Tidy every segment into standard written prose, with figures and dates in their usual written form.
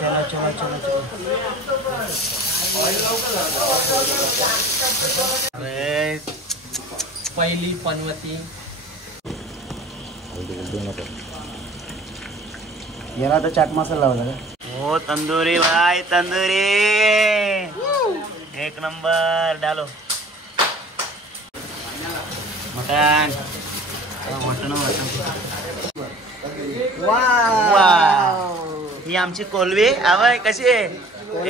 चला चला चला चला. अरे पहिली पनवती याला आता चाट मसाला लावला का? हो तंदुरी भाई तंदुरी एक नंबर डालो. मटन मटन ही आमची कोलवी आवय कशी आहे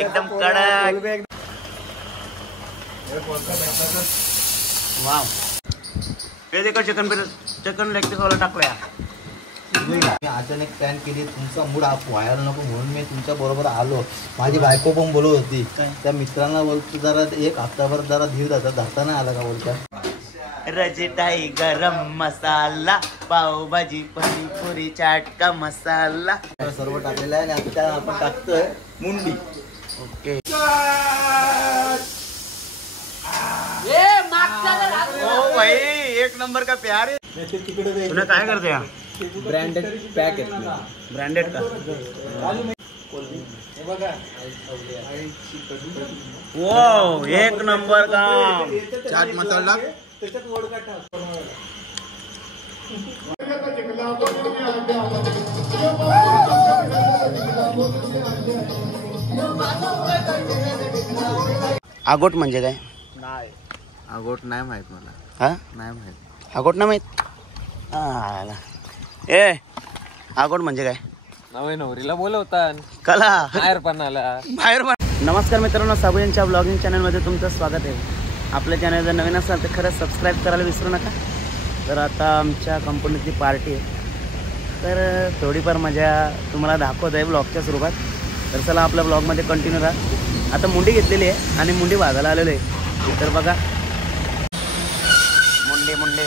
एकदम कडक. वाव हे देखो चिकन लेग पीस वाला टाकूया. अचानक प्लॅन केली तुमचा मूड व्हायला नको म्हणून मी तुमच्या बरोबर आलो. माझी बायको पण बोलत होती त्या मित्रांना बोलतो जरा एक हप्ताभर जरा धीर धरता नाही आला का बोलता. रजटाई गरम मसाला पावभाजी पाणीपुरी चाट का मसाला सर्व टाकलेलं आहे आणि आता आपण टाकतोय मुंडी. ओके ओ भाई एक नंबर का प्यार है. तुला काय करते या ब्रँडेड पॅक आहेत. ब्रँडेड का वो एक नंबर का चाट मसाला आगोट म्हणजे काय? नाही आगोट नाही माहित मला. हा नाही माहित. आगोट ना माहित. ए आगोट म्हणजे काय? नवे नवरीला बोलवतात कला बाहेर पण आला बाहेर पण. नमस्कार मित्रांनो, साबू यांच्या ब्लॉगिंग चॅनलमध्ये तुमचं स्वागत आहे. आपल्या चॅनल जर नवीन असाल तर खरंच सबस्क्राईब करायला विसरू नका. तर आता आमच्या कंपनीतली पार्टी आहे तर थोडीफार मजा तुम्हाला दाखवत आहे ब्लॉगच्या स्वरूपात. तर चला आपल्या ब्लॉगमध्ये कंटिन्यू राहा. आता मुंडी घेतलेली आहे आणि मुंडी भाजायला आलेलो आहे. तर बघा मुंडे मुंडे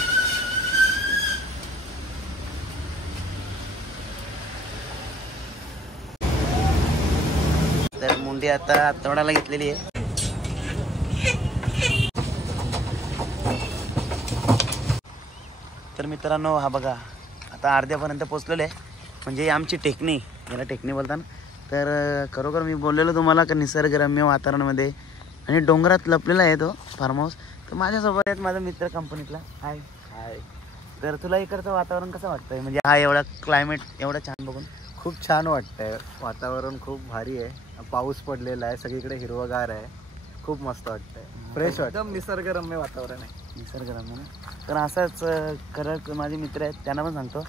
तर मुंडी आता तोडायला घेतलेली आहे. तर मित्रांनो हा बघा आता अर्ध्यापर्यंत पोचलेलं आहे. म्हणजे आमची टेकणी, याला टेकणी बोलतात. तर खरोखर मी बोललेलो तुम्हाला का निसर्गरम्य वातावरणामध्ये आणि डोंगरात लपलेला आहे तो फार्म हाऊस. तर माझ्यासोबत आहेत माझा मित्र कंपनीतला. हाय हाय. तर तुला इकडचं वातावरण कसं वाटतंय? म्हणजे हा एवढा क्लायमेट एवढं छान बघून खूप छान वाटतंय. वातावरण खूप भारी आहे. पाऊस पडलेला आहे, सगळीकडे हिरवगार आहे. खूप मस्त वाटतंय, फ्रेश वाटतं. एकदम निसर्गरम्य वातावरण आहे. निसर्गरम्य ना. तर असंच खरं माझे मित्र आहेत त्यांना पण सांगतो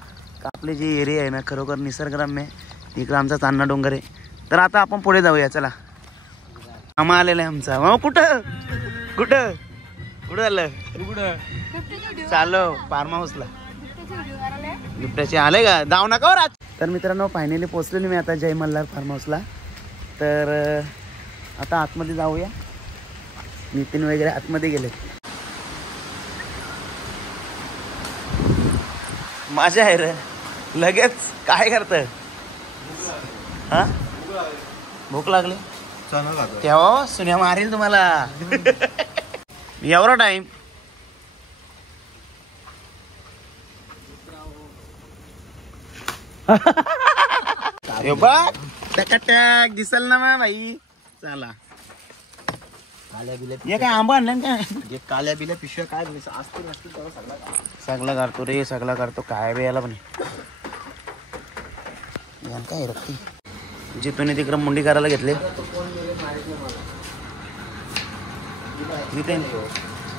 का आपली जी एरिया आहे ना खरोखर निसर्गरम्य आहे. इकडं आमचा चांदणा डोंगर आहे. तर आता आपण पुढे जाऊया. चला मामा आलेला आहे आमचा. मामा कुठं कुठं कुठं आलं? चालो फार्म हाऊसला बिबट्याचे आले का? जाऊ नका राज. तर मित्रांनो फायनली पोचलेली मी आता जय मल्हार फार्म हाऊसला. तर आता आतमध्ये जाऊया. नितीन वगैरे आतमध्ये गेले. माझ्या आहे रे लगेच काय करतं? हा भूक लागली तेव्हा सुन्या मारेल तुम्हाला. एवढा टाइम टक दिसल ना मा भाई. चला काल्या बिल्या हे काय आंबा आणलं काय? काल्या बिल्या पिशव्या काय असतील नसतील तेव्हा सगळं करतो रे सगळं करतो. काय बी याला पण काय रक्ती जिथून तिकडं मुंडी करायला घेतले.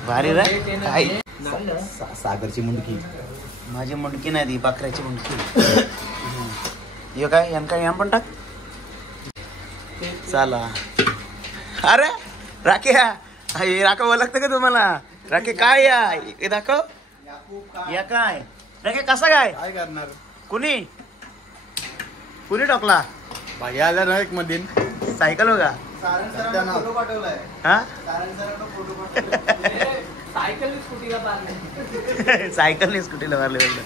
भारी रे काय सागरची मुंडकी. माझी मुंडकी नाही ती बकऱ्याची मुंडकी. हे काय यांका याम पण टाक. चला अरे राख्या राखा ओळखतं का तुम्हाला? राखे काय या हे दाखव या काय राखे कसा काय काय करणार? कुणी कुणी टाकला भाई आला ना एक मधीन सायकल हो का? हा सायकलने स्कूटीला मारले वेगळं.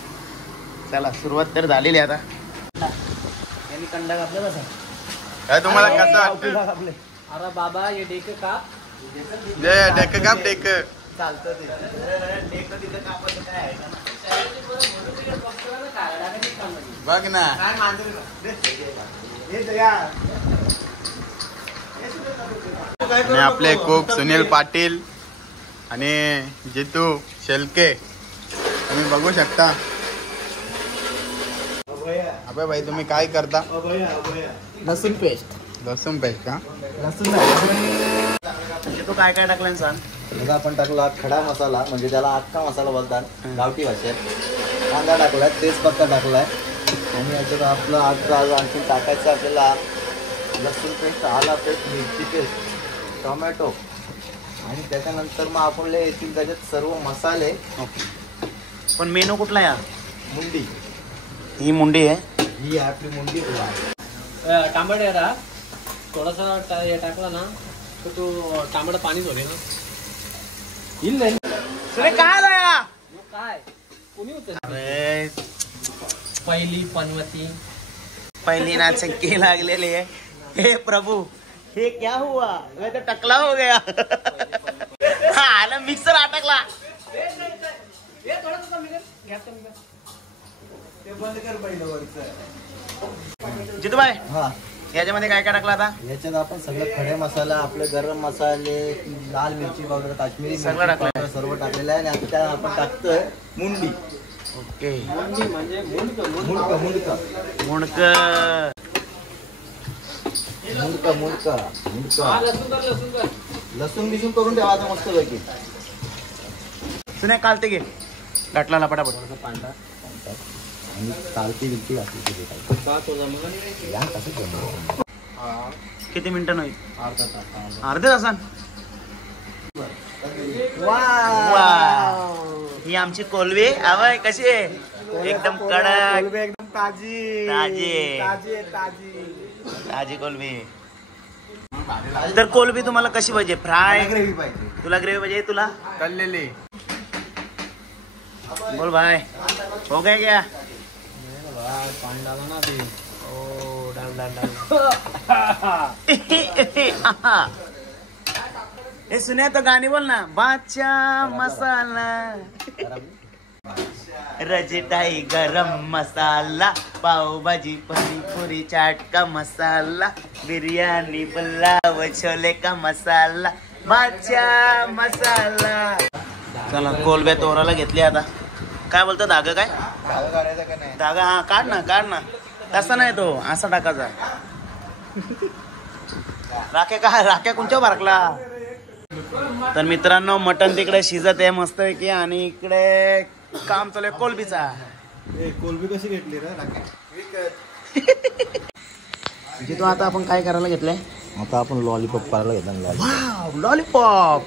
चला सुरुवात तर झालेली आता. यांनी कंडा कापला कसा काय तुम्हाला कसं वाटतं? कापले. अरे बाबा हे डेक का डेक काप डेक चालतं बघ ना. आणि आपले कुक सुनील पाटील आणि जितू शेलके तुम्ही बघू शकता. अबे भाई तुम्ही काय करता? लसूण पेस्ट. लसूण पेस्ट का? लसूण तू काय काय टाकलं सांग. आता आपण टाकला खडा मसाला, म्हणजे त्याला अख्खा मसाला बोलतात गावठी भाषेत. कांदा टाकलाय, तेजपत्ता टाकलाय आणि याच्यात आपलं आणखी टाकायचं आपल्याला लसूण पेस्ट, आला पेस्ट, मिरची पेस्ट, टोमॅटो आणि त्याच्यानंतर मग आपण येतील त्याच्यात सर्व मसाले. पण मेनू कुठला या? मुंडी. ही मुंडी आहे. ही आहे आपली मुंडी. टमाटर आहे थोडासा हे टाकला ना तर तो टमाटर पाणी होते ना. काय लाया? काय कोणी होत अरे पहिली पनवती पहली ना चक्की लागलेली आहे. हे प्रभु हे क्या हुआ? मैं तो टकला हो गया. आला मिक्सर अटकला. जितू भाई हा, याच्यामध्ये काय काय टाकलं आता? याच्यात आपण सगळं खडे मसाला, आपले गरम मसाले, लाल मिरची पावडर, काश्मीरी सगळं मिरची टाकलंय. पावडर सर्व टाकलेलं आहे. आणि आता त्यात आपण टाकतोय मुंडी. ओके. म्हणजे मुंडक मुंडक मुंडक मुंडक मुंडक मुंडक. लसूण कर लसूण बिसून करून ठेवा आता मस्त पैकी. सुने कालते घे गाठला पटापट. पांढरा आणि चालती बिलती घातली या कसं जमलं? किती मिनिटं होईल? अर्धा तास. अर्धे तासान. ही आमची कोलवे आवय कशी आहे? एकदम कडक, एकदम ताजी ताजी ताजी कोलवी. तर कोलबी तुम्हाला कशी पाहिजे? फ्राय? ग्रेव्ही पाहिजे. तुला ग्रेव्ही पाहिजे? तुला तळलेली. बोल भाई हो गया क्या? पाणी डाला ना ते. ओ डाल डाल डाल. हे सुने तो गाणी बोल ना. बादशाह मसाला, रजटाई गरम मसाला, पाव भाजी पाणीपुरी चाट का मसाला, बिर्याणी पुलाव छोले का मसाला, बादशाह मसाला. चला कोलब्या तोराला घेतली आता. काय बोलतो धागा? काय धागा काढायचा का नाही? धागा? हा काढ ना. तसा नाही तो असा टाकायचा. राख्या कोणच्या बारकला? तर मित्रांनो मटन तिकडे शिजत आहे मस्त पैकी आणि इकडे काम चालू आहे कोलबीचा. कोलबी कशी घेतली रे? जिथं आता आपण काय करायला घेतलंय? आता आपण लॉलीपॉप करायला घेतला. Wow lollipop.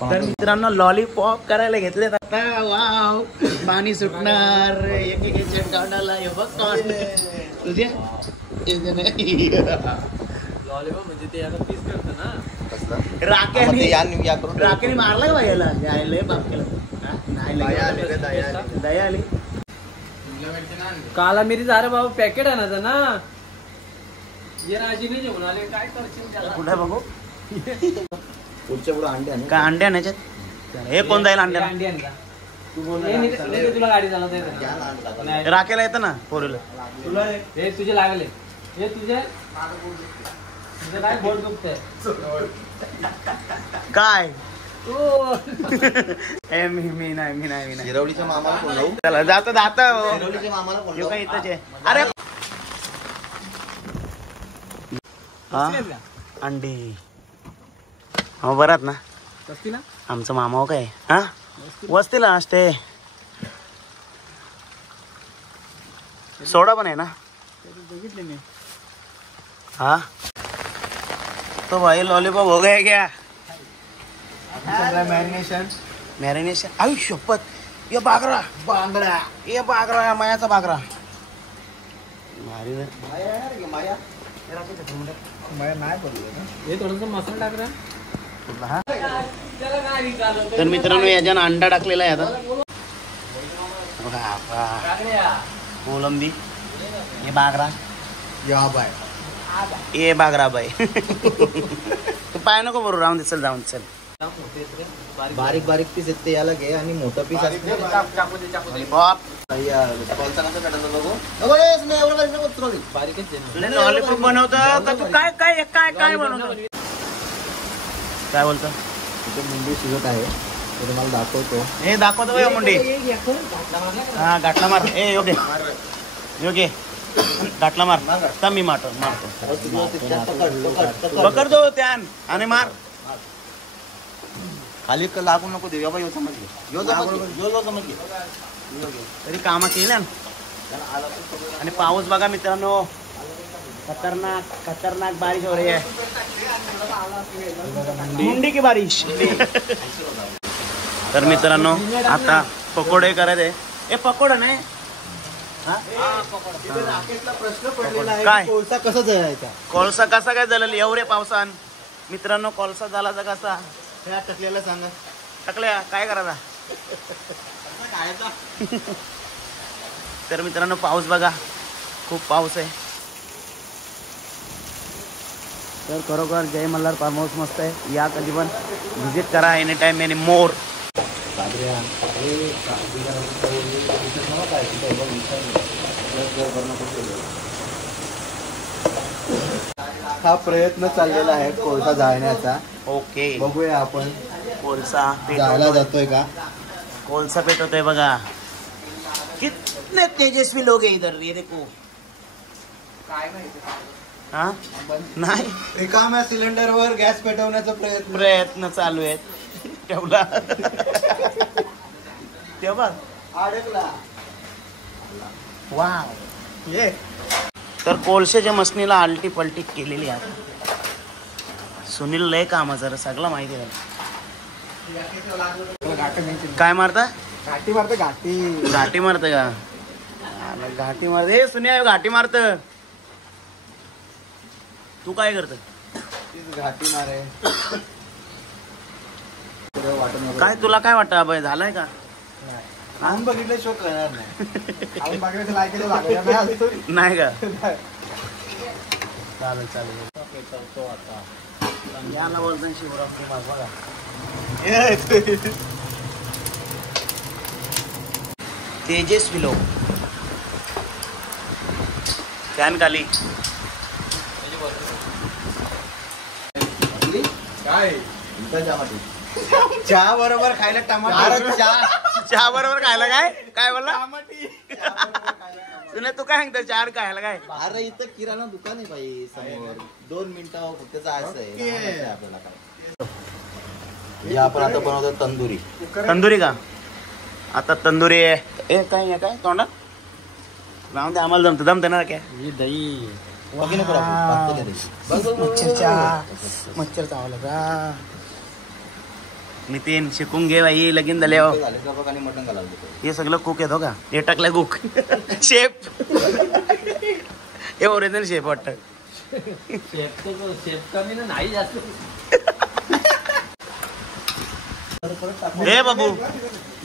तर मित्रांनो लॉलीपॉप करायला घेतलेत आता. वाव पाणी सुटणार एक एक काढायला. हे बघ तुझे लॉलीपॉप म्हणजे ते आता पीस करतं ना. राखेने मारला का भाई याला? लय बाप केला. नाही दया आली. काला मिरी अरे बाबा पॅकेट आणायचं ना. ये राजी नाही जेवण आले काय करशील त्याला. कुठे बघू पुढच्या पुढे अंडे आणि काय अंडे आणायच्यात? हे कोण जाईल अंड्या? अंडी आणला तुला गाडी चालवता येत नाही. राखेला येतं ना पोरीला. हे तुझे लागले. हे तुझे काय बोट दुखतंय काय? मी नाही. शिरवलीच्या मामाला कोण लावू? चला जातो शिरवलीच्या मामाला कोण काय लावू? इथंच आहे. अरे हा अंडी हो बरात ना. ना आमचं मामा हो काय हा वस्तीला असते. सोडा पण आहे ना. बघितले मी. हाँ तो भाई लॉलीपॉप हो गया क्या? मैरिनेशन. आई शपथ ये बागरा मायाचा बागरा भारी ना. हे थोडस मसाला टाक रे. तर मित्रांनो याच्यानं अंडा टाकलेला आहे आता. कोलंबी ये बागरा या बाय ये बागरा बाई. तू पाय नको बरोबर राहून दे. चल जाऊन चल. बारीक पीस येते याला घे आणि मोठं पीस असते लॉलीपॉप कोलसा कसं काढायचं बघू बारीकच आहे ना. लॉलीपॉप बनवतं का तू? काय काय काय काय बनवतो? काय बोलतो? इथे मुंडी शिजत आहे ते तुम्हाला दाखवतो. हे दाखवतो का मुंडी? हा गाठला मार. ए योगे योगे गाठला मार. तर मी मारतो पकड दो त्यान आणि मार. खाली लागू नको देऊ बाबा. समजले तरी कामं केल्या ना. आणि पाऊस बघा मित्रांनो, खतरनाक खतरनाक बारिश हो रही है. मुंडी की बारिश. तर मित्रांनो आता पकोडे करायचे. ए पकोडा नाही प्रश्न पडलेला आहे काय? कोळसा कसा जळायचा. कोळसा कसा काय झालेला एवढे पावसान? मित्रांनो कोळसा झाला कसा? ह्या टकल्याला सांगा. टाकल्या काय करायचा? तर मित्रांनो पाऊस बघा, खूप पाऊस आहे. तर खरोखर जय मल्हार फार्म हाऊस मस्त आहे. या कधी पण व्हिजिट करा एनी टाइम एनी मोर. हा प्रयत्न चाललेला आहे कोळसा जाळण्याचा. ओके बघूया आपण कोळसा जायला पेटवतोय. जातोय का. कोळसा पेटवतोय बघा. कितने तेजस्वी लोग है इधर, ये देखो. हा नाही रिकाम्या सिलेंडरवर गॅस पेटवण्याचा प्रयत्न चालू आहेत. ठेवला तेव्हा अडकला. वाव. तर कोळशाच्या मशनीला आलटी पलटी केलेली आहे. सुनील लय कामाचं रे, सगळं माहिती आहे. काय मारता? घाटी मारते घाटी. घाटी मारत का? आला घाटी मारत. हे सुनिया घाटी मारत. तू काय करत? घाटी मारे. काय तुला काय वाटतं अभय, झालाय का? आम्ही बघितलं शो करणार नाही. आम्ही बघायचं लायकीला लागलं नाही का? चालेल चालेल. याला बोलतो शिवराम कुमार बघा. तेजस्वी लोक फॅन खाली. काय चहा बरोबर खायला टमाटर. चहा बरोबर खायला काय काय बोलला? सुने तू काय सांगतो चहा खायला काय? अरे इथं किराणा दुकान आहे बाई समोर. 2 मिनिटं फक्त जायचं आहे आपल्याला. काय हे आपण आता बनवतो तंदुरी. तंदुरी का? आता तंदुरी आहे. ए काय आहे काय तोंडात राहून दे, आम्हाला जमतं जमतं ना काय? दही मच्छर चावला का? नितीन शिकून घे बाई, लगीन झाले हो. आणि मटण घालावं. हे सगळं कुक येतो का? हे टाकलं कुक शेफ. हे ओरिजिनल शेफ वाटतं. शेफ कमी ना नाही जास्त. हे बाबू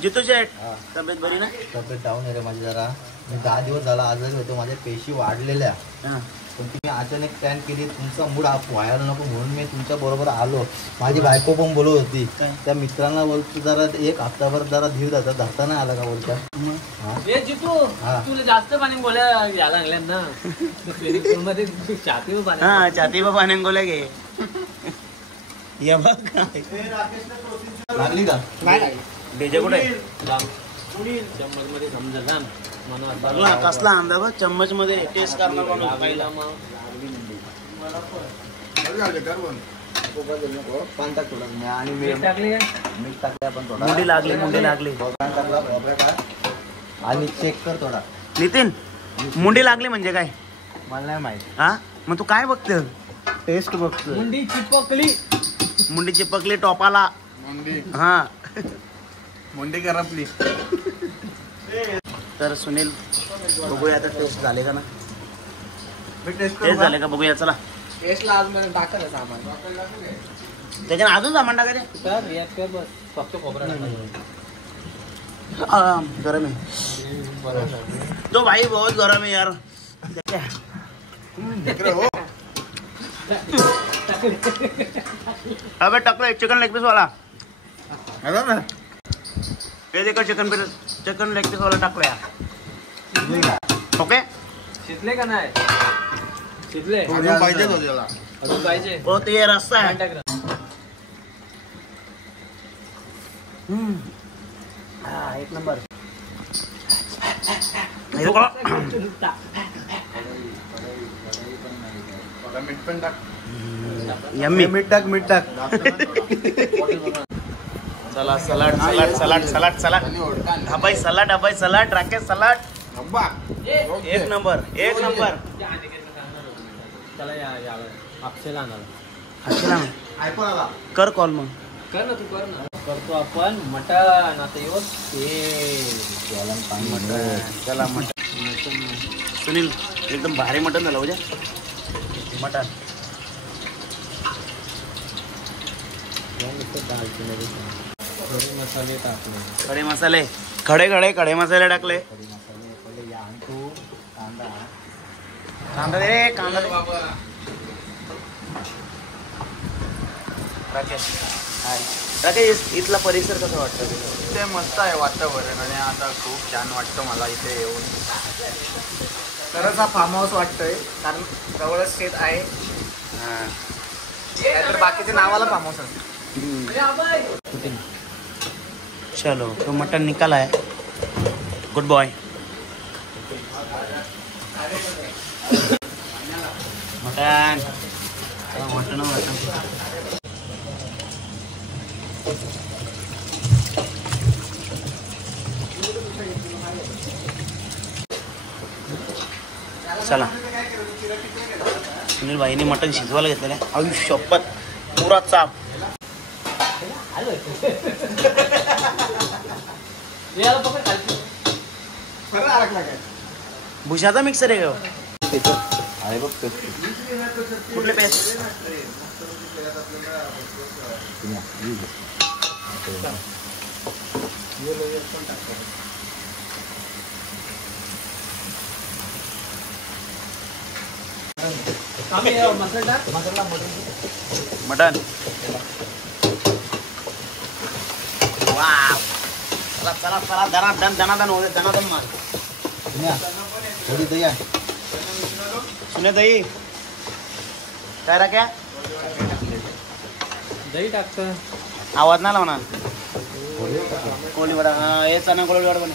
जितू शेठ तब्येत बरी ना? तब्येत डाऊन आहे रे माझी जरा. मी 10 दिवस झाला आजारी होतो. माझ्या पेशी वाढलेल्या. हा. पण तुम्ही अचानक प्लॅन केली. तुमचा मूड व्हायला नको म्हणून मी तुमच्या बरोबर आलो. माझी बायको पण बोलत होती. त्या मित्रांना बोलतो जरा एक हप्ताभर जरा धीर धरता नाही आला का बोलता. जितू तुला जास्त पाणी गोळ्या यायला लागल्या ना. मध्ये छाती पाणी. हा छाती बा पाणी गोल्या घे. ये बघ लागली का? डीजे कुठे? चम्मच मध्ये समजा बघला कसला अंदा बघ. चम्मच मध्ये टेस्ट करणार पहिला. पान टाक थोडं आणि मीठ टाकली टाकले आपण थोडा. मुंडी लागली मुंडी लागली. आणि चेक कर थोडा. नितीन मुंडी लागली म्हणजे काय? मला नाही माहित. हा मग तू काय बघत? टेस्ट बघतो. मुंडी चिपकली. मुंडी चिपकली टोपाला. हा मुंडी करपली. तर सुनील बघूया आता टेस्ट झाले का ना? टेस्ट टेस्ट झाले का बघूया चला. टेस्टला आज मला टाकायला सामान. त्याच्यानं अजून सामान टाकायचे. तर रिॲक्ट कर बस. फक्त खोबरा गरम है तो भाई, बहुत गरम है यार. अबे टकला चिकन लेग पीस वाला. हे देखो चिकन लेग पीस वाला टाकला. ओके शिजले का नाही शिजले अजून पाहिजे तो त्याला. अजून पाहिजे हो तो ये रस्सा आहे टाक ना. हा एक नंबर थोडा मीठ पण टाक. यम्मी मीठ टाक मीठ टाक. चला salad salad salad salad salad आणि ओढका आणि ढाबाई सलाड राकेश सलाड डब्बा. एक नंबर त्याला यावं आपसेला आणायला हसला ना आयफोन आला. कर कॉल मग कर ना तू कर ना करतो आपण मटण आता येऊस चला मटन सुनील एकदम भारी मटन झालं उद्या मटन मसाले टाकले खडे मसाले खडे मसाले टाकले कांदा दे कांदा दे राकेश राकेश इथला परिसर कसा वाटतं तुला? ते मस्त आहे वातावरण आणि आता खूप छान वाटतं मला इथे येऊन. खरंच हा फार्म हाऊस वाटतोय कारण जवळच शेत आहे हां. नाहीतर बाकीचे नावाला फार्म हाऊस असते. चलो तो मटन निकाला है good boy mutton mutton mutton चला सुनील भाईने मटन शिजवायला घेतलेलं आहे आयुष्यपत पुरा चाप भुशाचा मिक्सर आहे का कुठले पेस्ट मटन वाव चला चला चला दनादन हो दनादन मार थोडी दही आहे. सुने दही काय राख्या दही टाकतं आवाज नाही लावणार कोळी वडा हा हे चना कोळी वडा पण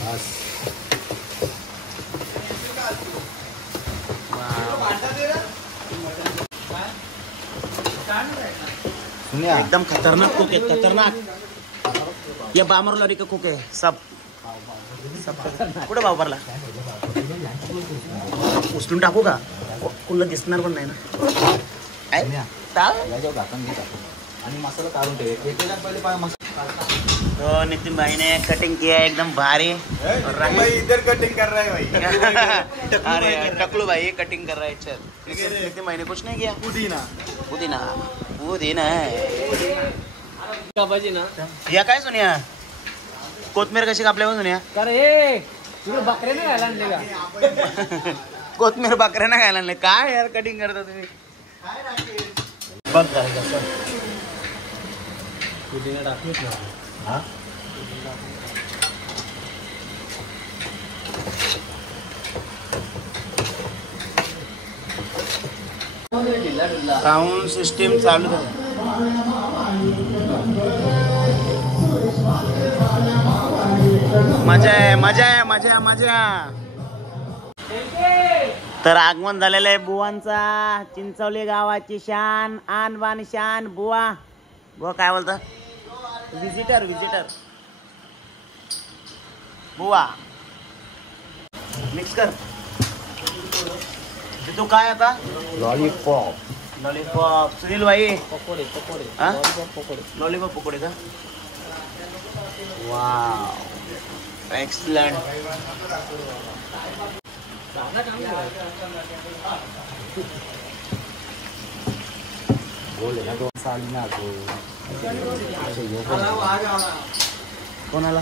सुनिया एकदम खतरनाक कुक आहे खतरनाक या बामर लॉरी का कुक आहे सब कुठं भाव भरला उचलून टाकू का कुठला दिसणार पण नाही ना काय? टाक. याच्यावर झाकण घे टाकून. आणि मसाला काढून ठेव त्याच्यात पहिले पाय मसाला तो नितिन भाई ने कटिंग किया है एकदम भारी और भाई इधर कटिंग कर रहा है भाई. अरे टकलू भाई कटिंग कर रहा है चल नितिन भाई ने कुछ नहीं किया पुदीना पुदीना पुदीना है का पाहिजे ना या काय सुनिया कोथमीर कशी कापल्या हो सुनिया तर हे तुला बकरे नाही घायला आणले का कोथमीर बकऱ्यांना खायला आणले काय यार कटिंग करता तुम्ही बघ जरा कसं. पुदिना टाकलीच ना हा साऊंड सिस्टीम चालू झाली मजा आहे मजा आहे मजा मजा तर आगमन झालेलं आहे बुवांचा चिंचवली गावाची शान आन बान शान बुवा बुवा काय बोलता विजिटर बुवा मिक्स कर तू काय आता लॉलीपॉप सुनील भाई पकोडे हा? पकोडे लॉलीपॉप पकोडे का वाव एक्सलंट कोणाला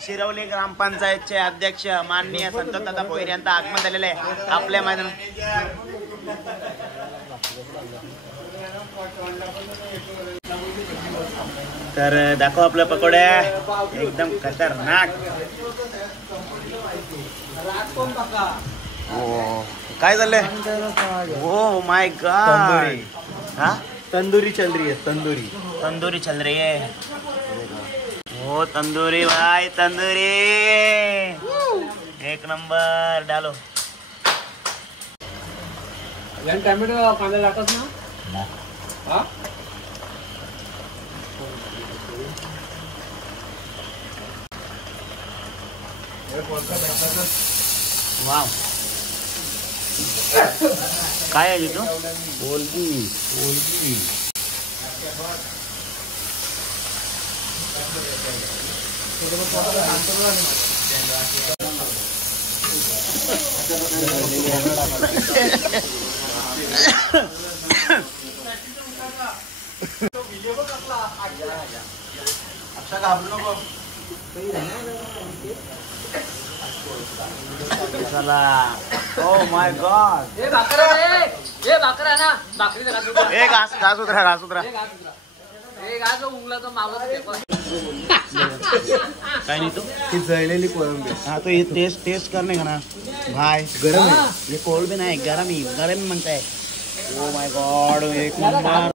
शिरवली ग्रामपंचायतचे अध्यक्ष माननीय संतदादा भोईर यांचं आगमन झालेलं आहे आपल्या मैदानात तर दाखव आपल्या पकोड्या एकदम खतरनाक ओ काय झालंय? Oh my God. हा तंदुरी चल रही है तंदुरी. तंदूरी चल रही है. ओ तंदूरी भाई तंदूरी. एक नंबर डालो. टॅमॅटो कांदा टाकत ना. हा वाव. काय आहे तू? कोलबी. चला. Oh my God. ए भाकर आहे ना. भाकरी ए घास उतरा. ए घास उंगला तो मावला काय नाही तू? ही जळलेली कोळंबी. हाँ तो ये टेस्ट करने का ना भाई. गरम है. ये कोल्ड भी ना है, गरम म्हणता है. Oh my God. एक नंबर.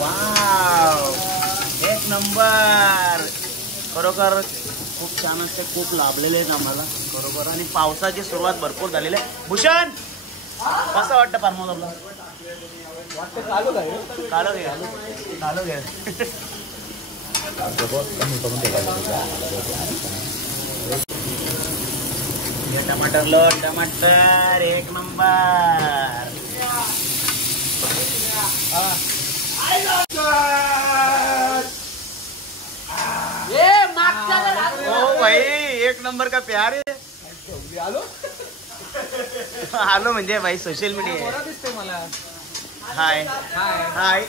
वाव. एक नंबर. खरोखर खूप छान असते. खूप लाभलेले आहेत आम्हाला बरोबर. आणि पावसाची सुरुवात भरपूर झालेली आहे. भूषण कसं वाटतं फार्महाऊसला? कालो घे. टमाटर एक नंबर. ओ भाई एक नंबर का प्यार आहे. आलो म्हणजे भाई सोशल मीडिया. दिसते मला. हाय हाय.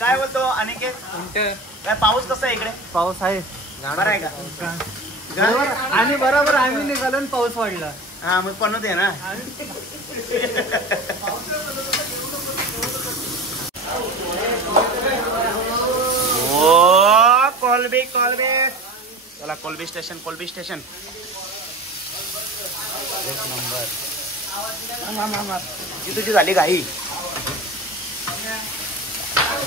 काय बोलतो अनिकेत? काय पाऊस कसा आहे इकडे? पाऊस आहे बरं आहे का? आणि बरोबर आम्ही निघालो आणि पाऊस वाढला. हा मग पण होते ना. ओ कोलबी. चला कोलबी स्टेशन. एक नंबर. ती तुझी झाली घाई.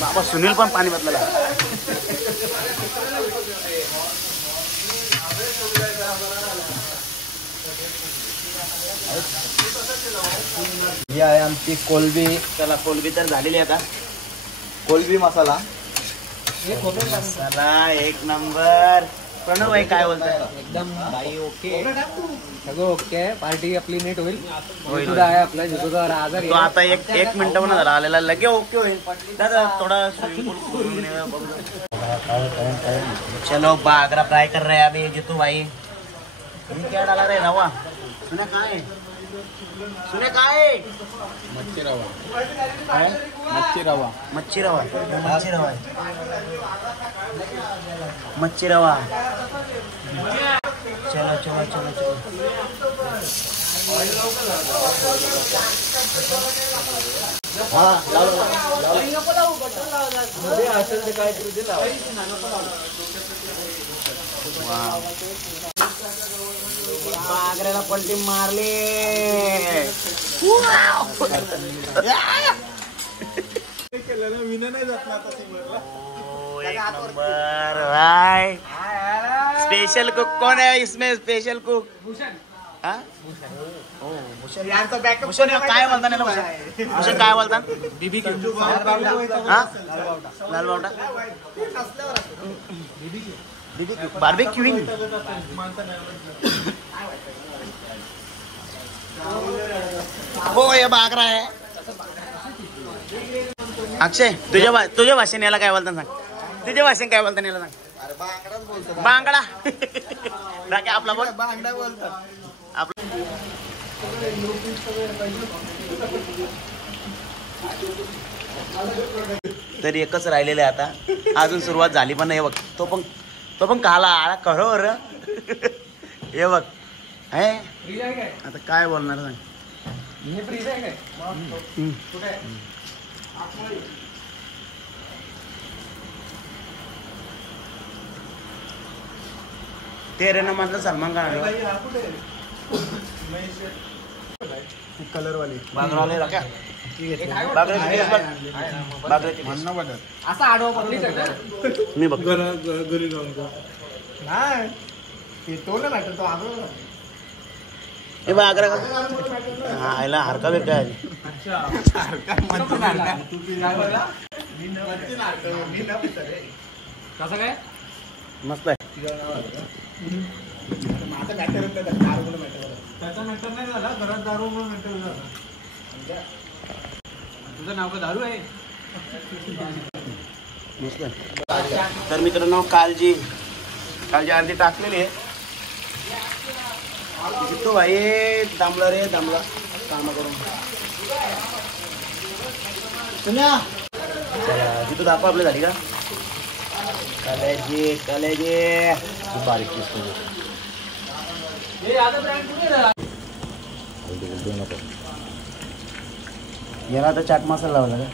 बाबा सुनील पण पाणी बदलला. ही आहे आमची कोलबी. चला कोलबी तर झालेली आता. कोलबी मसाला. चला एक नंबर. प्रणव भाई काय बोलताय? एकदम बाई ओके. सगळं ओके आहे. पार्टी आपली नीट होईल. होईल. जितू आहे आपला. जितू आजार तो आता एक मिनिट पण झाला आलेला. लगे ओके होईल. दादा थोडा स्विमिंग पूल चलो बागरा फ्राई कर रहे हैं अभी जितू भाई. ये क्या डाला रे? रवा. सुने काय मच्छी रवा. मच्छी रवा. चलो. बागऱ्याला पलटी मारली. भाई स्पेशल कुक कौन है इसमें? स्पेशल कुक भूषण काय बोलता? भूषण काय बोलता? लाल बावटा बार्बेक्यूइंग. हो ये बागरा आहे. अक्षय तुझ्या भाषेने याला काय बोलता सांग. तुझ्या भाषेने काय बोलता याला सांग. बांगडा. बाकी आपला बोल. बांगडा बोलतात. तर एकच राहिलेलं आहे आता. अजून सुरुवात झाली पण नाही बघ. तो पण खाला आळा करो र. हे बघ आहे फ्रीज आहे काय आता काय बोलणार सांग. हे फ्रीज आहे काय हम्म. कुठे आहे? तेरे ना मधलं सलमान खान आहे. कलर वाली बागरावले राख्या बागराची केस बघ. बागराची केस. असा आडवा पकडली का मी बघ घरी जाऊन नाही तो नाही मॅटर तो आग्रा हे बघ आग्रा का हा आयला हरका बेटा आहे. कसं काय मस्त आहे. त्याचा मॅटर नाही झाला घरात दारू मॅटर झाला. तुझं नाव का दारू आहे मस्त आहे. तर मित्रांनो कालजी अर्धी टाकलेली आहे. जितू भाई दमला रे दमला काम करून. चला जितू दाखव आपली झाली का कलेजी बारीक पीस हे आता ब्रँड कुठे झाला याला आता चाट मसाला लावला का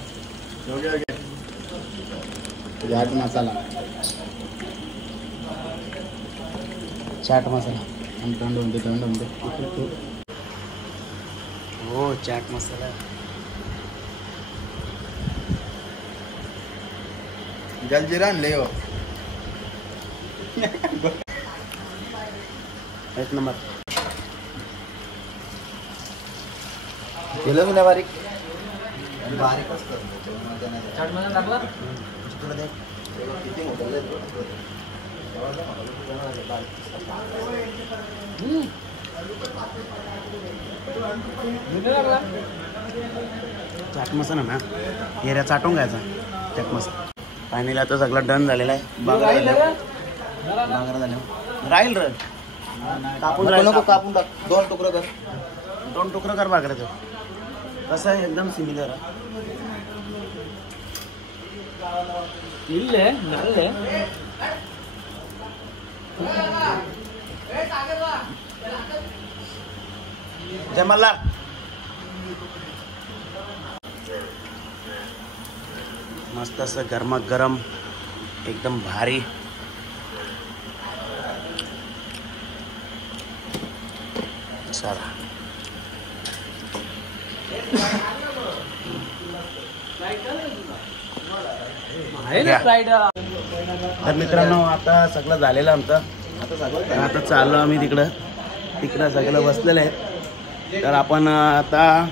चाट मसाला चाट मसाला तोंड हो चाट मसाला जलजीरा आणले हो. एक नंबर केलं तुला बारीक बारीकच करतो मजा नाही चाट मसाला टाकला तुला दे. किती मोठं चाट मसाला ना एरिया चाटून घ्यायचा चाट मसाला. फायनली आता सगळं डन झालेला आहे. बागरा झालं राहील र कापून राहील नको कापून टाक 2 तुकडं कर 2 तुकडं कर बागराचं. कसं आहे एकदम सिमिलर आहे. इल्ले नल्ले जय मल्हार. मस्त असं गरमागरम एकदम भारी. चला आहे ना फ्राईड तर मित्रांनो आता सगळं झालेलं आमचं. आता चाललो आम्ही तिकडं सगळं बसलेलं आहे. तर आपण आता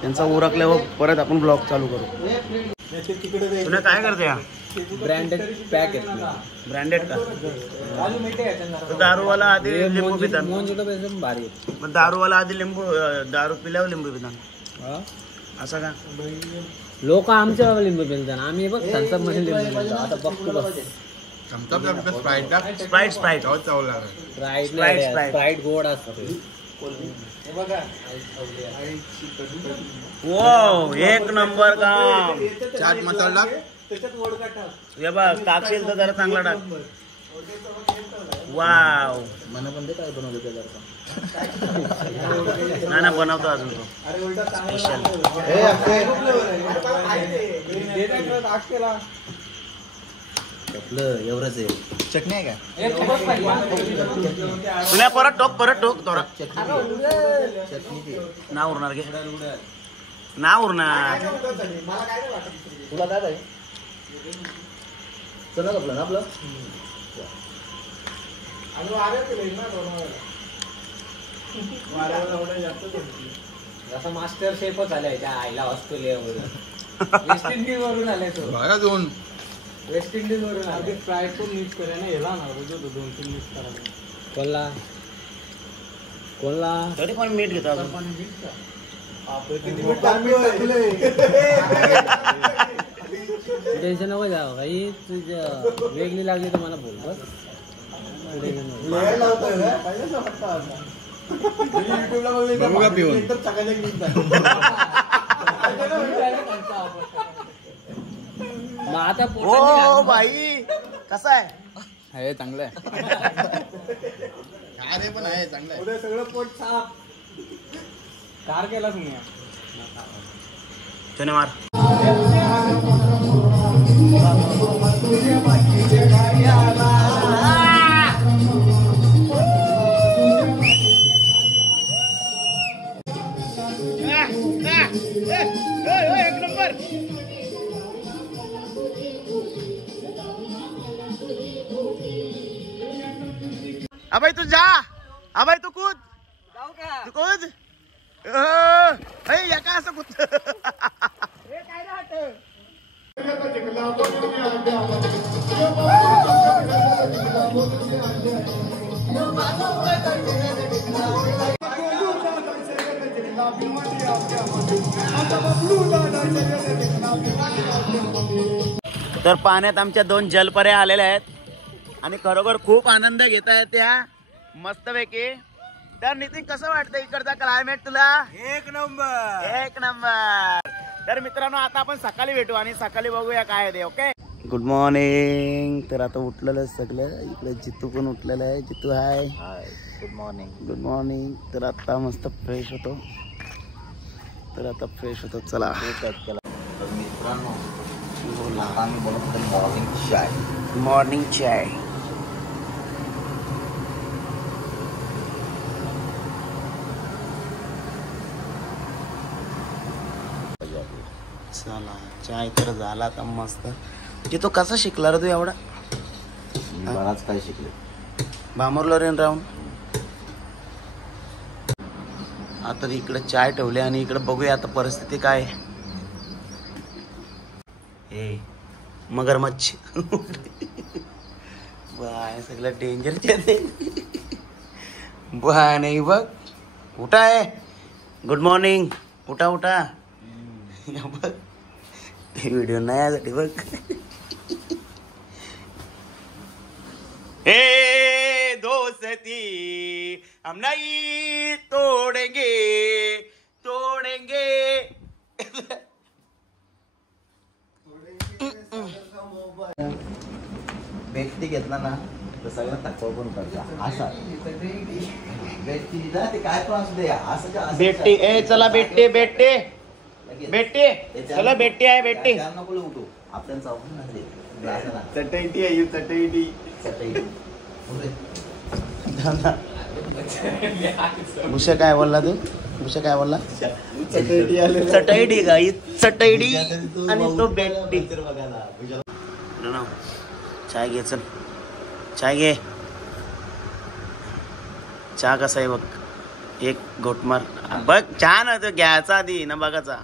त्यांचा उरकल्यावर परत आपण ब्लॉग चालू करू. तुला काय करते या ब्रँडेड पॅक आहे ब्रँडेड का तो दारूवाला आधी लिंबू पितात एकदम भारी आहे. मग दारूवाला आधी दारू पिल्यावर लिंबू पितात असं का. लोक आमच्या लिंबू पिलतात आम्ही बघ त्यांचा मध्ये लिंबू पिलतो. आता बघतो बघ स्प्राईट स्प्राईट स्प्राईट गोड असतो. वो एक नंबर काम. चाट मसाला हे बघ टाकशील तर जरा चांगला टाक. वाव मला पण ते काय बनवलं त्याला ना बनवतो अजून तो स्पेशल. आपलं एवढंच आहे. चटणी आहे का तुला परत टोक तोरा चटणी ना उरणार घे ना उरणार. तुला काय पाहिजे चला आपलं ना आपलं जसा मास्टर शेफच आलाय त्या आईला ऑस्ट्रेलियावरून वेस्ट इंडिज वरून आलाय तो. बघा दोन वेस्ट इंडिज वरून आले. फ्राय पण मिक्स करा ना याला ना 2-3 मिक्स करा. कोणला तरी पण मीठ घेतो अजून. टेन्शन नको जावं काही तुझ्या वेगळी लागली तर मला बोल बस. बघू का पिऊन मग आता ओ भाई कसा आहे हे चांगलं आहे अरे पण आहे चांगलं आहे. उद्या सगळं पोट साफ. कार केलाच नाही. चने मार. एक नंबर. अबे तू जा. अबे तू कूद. जाऊ का? तू कूद. या का असं कूद. तर पाण्यात आमच्या 2 जलपऱ्या आलेल्या आहेत आणि खरोखर खूप आनंद घेत आहेत त्या मस्तपैकी. तर नितीन कसं वाटतं इकडचा क्लायमेट तुला? एक नंबर. एक नंबर. तर मित्रांनो आता आपण सकाळी भेटू आणि सकाळी बघूया काय आहे ते. ओके. Good morning. तर आता उठलेलं सगळं. इकडे जितू पण उठलेलं आहे. Jitu hi. Good morning. Good morning. तर आता मस्त फ्रेश होतो. चला. तर मित्रांनो आता आम्ही बनवतो मॉर्निंग चाय. मॉर्निंग चाय. चला चाय तर झाला आता मस्त. तो कसा शिकला रे तू एवढा? बराच काय शिकले. भामरलो रे राहून. आता इकडे चाय ठेवले आणि इकडे बघूया आता परिस्थिती काय. हे मगरमच्छ. बाय सगळं डेंजरचे ते. बाय नाही बघ. उठा आहे. Good morning. उठा उठा. बघ व्हिडिओ नाही यासाठी बघ. ए दोस्ती हम नहीं तोड़ेंगे. बेट्टी घेतला ना तर सगळं थकवा पण करता. असा बेट्टी ते काय पण असू दे. असं बेट्टी. ए चला बेट्टी. चला बेट्टी आहे. बेट्टी नको उठू. आपण चावून नसते चटईटी आहे. चटईटी. भूषा काय बोलला तू? भूषा काय बोलला? चटईडी का? चटईडी आणि तो बेट्टी. चाय घे. चल चाय घे. चहा कसा आहे बघ. एक घोट मार बघ. चहा ना तो घ्यायचा आधी ना बघायचा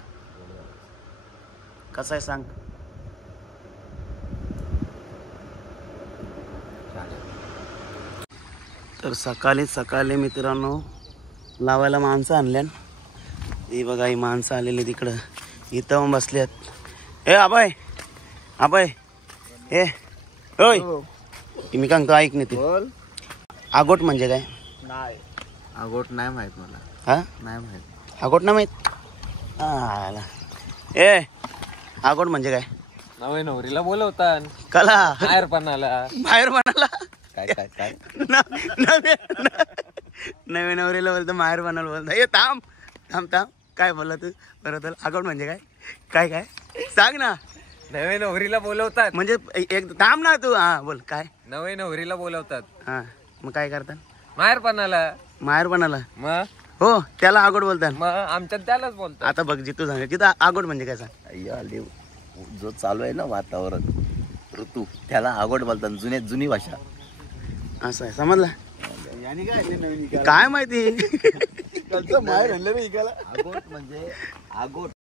कसा आहे सांग. तर सकाळी मित्रांनो लावायला माणसं आणल्या. ही बघा ही माणसं आलेली तिकडं. इथं बसल्यात. ए अभय ए होय. मी सांगतो ऐक नाही ते. आगोट म्हणजे काय? नाही आगोट नाही माहित मला. हा नाही माहित. आगोट ना माहित. ए आगोट म्हणजे काय? नवे नवरीला बोलवतात. कला बाहेर बनायला. काय काय काय नवे नवरीला बोलतो माहेर बनायला बोलतो. ए थांब. काय बोलला तू परत? आगोट म्हणजे काय काय सांग ना. नवे नवरीला बोलवतात म्हणजे एक थांब ना तू. हा बोल काय. नवे नवरीला बोलवतात. हा मग काय करतात? माहेर बनायला. माहेर बनायला. मग हो त्याला आगोट बोलतात. मग आमच्यात त्यालाच बोलतात. आता बघ जितू सांग तिथं आगोट म्हणजे काय सांग. अय्या जो चालू आहे ना वातावरण ऋतू त्याला आगोट बोलतात. जुनी भाषा. असं आहे समजलं. काय माहिती. आगोट म्हणजे आगोट